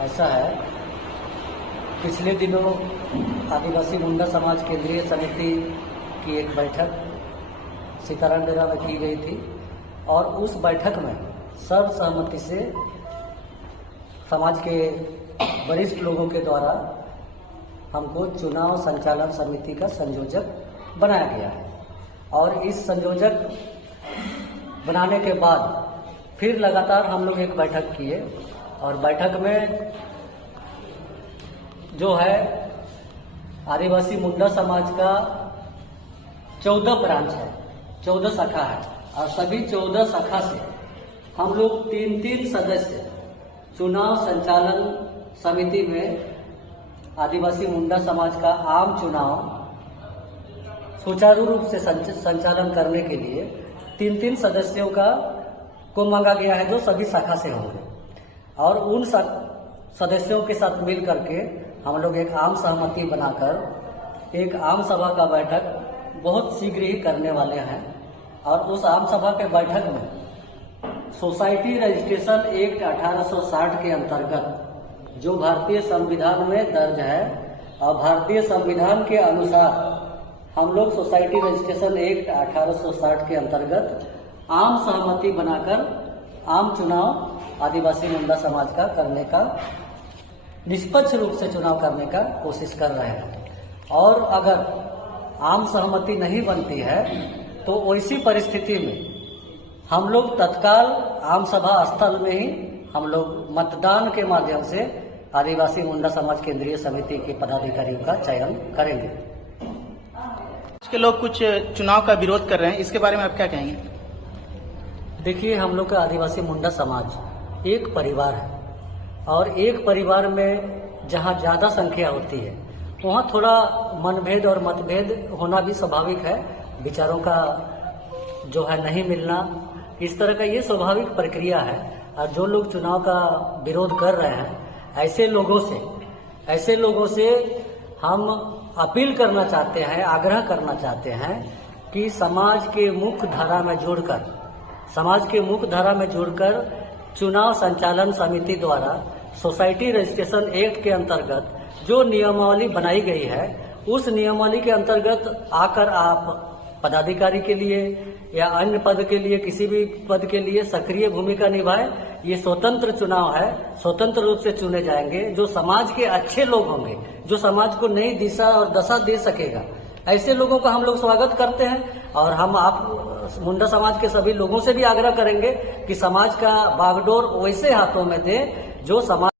ऐसा है, पिछले दिनों आदिवासी मुंडा समाज केंद्रीय समिति की एक बैठक सीताराम डेरा में की गई थी और उस बैठक में सर्वसहमति से समाज के वरिष्ठ लोगों के द्वारा हमको चुनाव संचालन समिति का संयोजक बनाया गया है। और इस संयोजक बनाने के बाद फिर लगातार हम लोग एक बैठक किए और बैठक में जो है आदिवासी मुंडा समाज का 14 ब्रांच है, 14 शाखा है और सभी 14 शाखा से हम लोग 3-3 सदस्य चुनाव संचालन समिति में आदिवासी मुंडा समाज का आम चुनाव सुचारू रूप से संचालन करने के लिए 3-3 सदस्यों को मांगा गया है जो सभी शाखा से होंगे। और उन सदस्यों के साथ मिल करके हम लोग एक आम सहमति बनाकर एक आम सभा का बैठक बहुत शीघ्र ही करने वाले हैं। और उस आम सभा के बैठक में सोसाइटी रजिस्ट्रेशन एक्ट 1860 के अंतर्गत जो भारतीय संविधान में दर्ज है और भारतीय संविधान के अनुसार हम लोग सोसाइटी रजिस्ट्रेशन एक्ट 1860 के अंतर्गत आम सहमति बनाकर आम चुनाव आदिवासी मुंडा समाज का करने का निष्पक्ष रूप से चुनाव करने का कोशिश कर रहे हैं। और अगर आम सहमति नहीं बनती है तो वैसी परिस्थिति में हम लोग तत्काल आम सभा स्थल में ही हम लोग मतदान के माध्यम से आदिवासी मुंडा समाज केंद्रीय समिति के पदाधिकारियों का चयन करेंगे। के लोग कुछ चुनाव का विरोध कर रहे हैं, इसके बारे में आप क्या कहेंगे? देखिए, हम लोग का आदिवासी मुंडा समाज एक परिवार है और एक परिवार में जहाँ ज्यादा संख्या होती है वहाँ थोड़ा मनभेद और मतभेद होना भी स्वाभाविक है। विचारों का जो है नहीं मिलना, इस तरह का ये स्वाभाविक प्रक्रिया है। और जो लोग चुनाव का विरोध कर रहे हैं ऐसे लोगों से हम अपील करना चाहते हैं, आग्रह करना चाहते हैं कि समाज के मुख्य धारा में जुड़कर चुनाव संचालन समिति द्वारा सोसाइटी रजिस्ट्रेशन एक्ट के अंतर्गत जो नियमावली बनाई गई है उस नियमावली के अंतर्गत आकर आप पदाधिकारी के लिए या अन्य पद के लिए, किसी भी पद के लिए सक्रिय भूमिका निभाएं। ये स्वतंत्र चुनाव है, स्वतंत्र रूप से चुने जाएंगे। जो समाज के अच्छे लोग होंगे, जो समाज को नई दिशा और दशा दे सकेगा, ऐसे लोगों का हम लोग स्वागत करते हैं। और हम आप मुंडा समाज के सभी लोगों से भी आग्रह करेंगे कि समाज का बागडोर वैसे हाथों में दे जो समाज